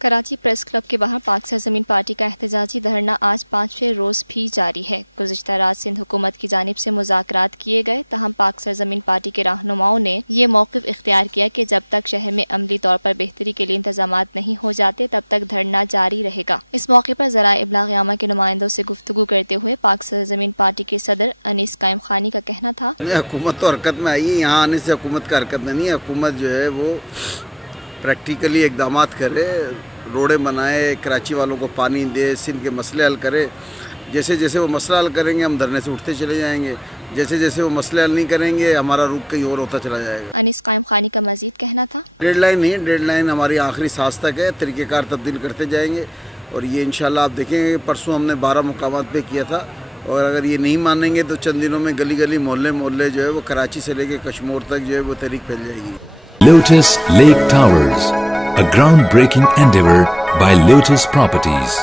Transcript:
Karachi press club کے باہر پاک سرزمین پارٹی کا احتجاجی دھرنا آج 5ویں روز بھی جاری ہے۔ گزشتہ رات سندھ حکومت کی جانب سے مذاکرات کیے گئے، تاہم پاک سرزمین پارٹی کے رہنماؤں نے یہ موقف اختیار کیا کہ جب تک شہر میں عملی طور پر بہتری کے لیے انتظامات نہیں ہو جاتے تب تک دھرنا جاری رہے گا۔ اس موقع پر ذرائع ابلاغ عامہ کے نمائندوں سے گفتگو کرتے ہوئے پاک سرزمین پارٹی کے صدر انیس قائم خانی کا کہنا تھا، حکومت تو حرکت میں آئی ہے، یہاں آنے سے حکومت کا حرکت میں نہیں ہے۔ حکومت جو ہے وہ پریکٹیکلی اقدامات کرے، روڈیں بنائے، کراچی والوں کو پانی دے، سندھ کے مسئلے حل کرے۔ جیسے جیسے وہ مسئلہ حل کریں گے ہم دھرنے سے اٹھتے چلے جائیں گے، جیسے جیسے وہ مسئلے حل نہیں کریں گے ہمارا رخ کہیں اور ہوتا چلا جائے گا۔ انیس قائم خانی کا مزید کہنا تھا، ڈیڈ لائن نہیں، ڈیڈ لائن ہماری آخری سانس تک ہے، طریقہ کار تبدیل کرتے جائیں گے، اور یہ انشاءاللہ آپ دیکھیں گے پرسوں ہم نے 12 مقامات پہ کیا تھا، اور اگر یہ نہیں مانیں گے تو چند دنوں میں گلی گلی محلے محلے جو ہے وہ کراچی سے لے کے کشمور تک جو ہے وہ تحریک پھیل جائے گی۔ Lotus Lake Towers, a groundbreaking endeavor by Lotus Properties.